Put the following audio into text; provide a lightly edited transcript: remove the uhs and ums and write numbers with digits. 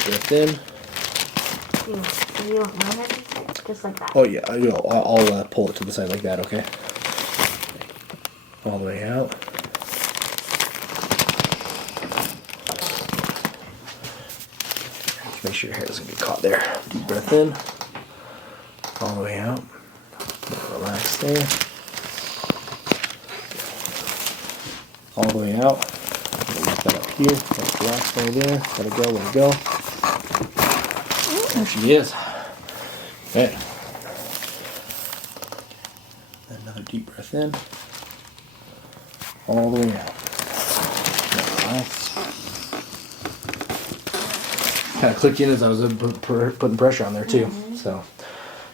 Deep breath in. You want my head just like that? Oh yeah, I'll pull it to the side like that, okay? All the way out. Just make sure your hair doesn't get caught there. Deep breath in. All the way out. Relax there. All the way out. Lift that up here. That's relax right there. Let it go, let it go. There she is. Okay. Another deep breath in. All the way out. Relax. Kind of clicked in as I was putting pressure on there too. So.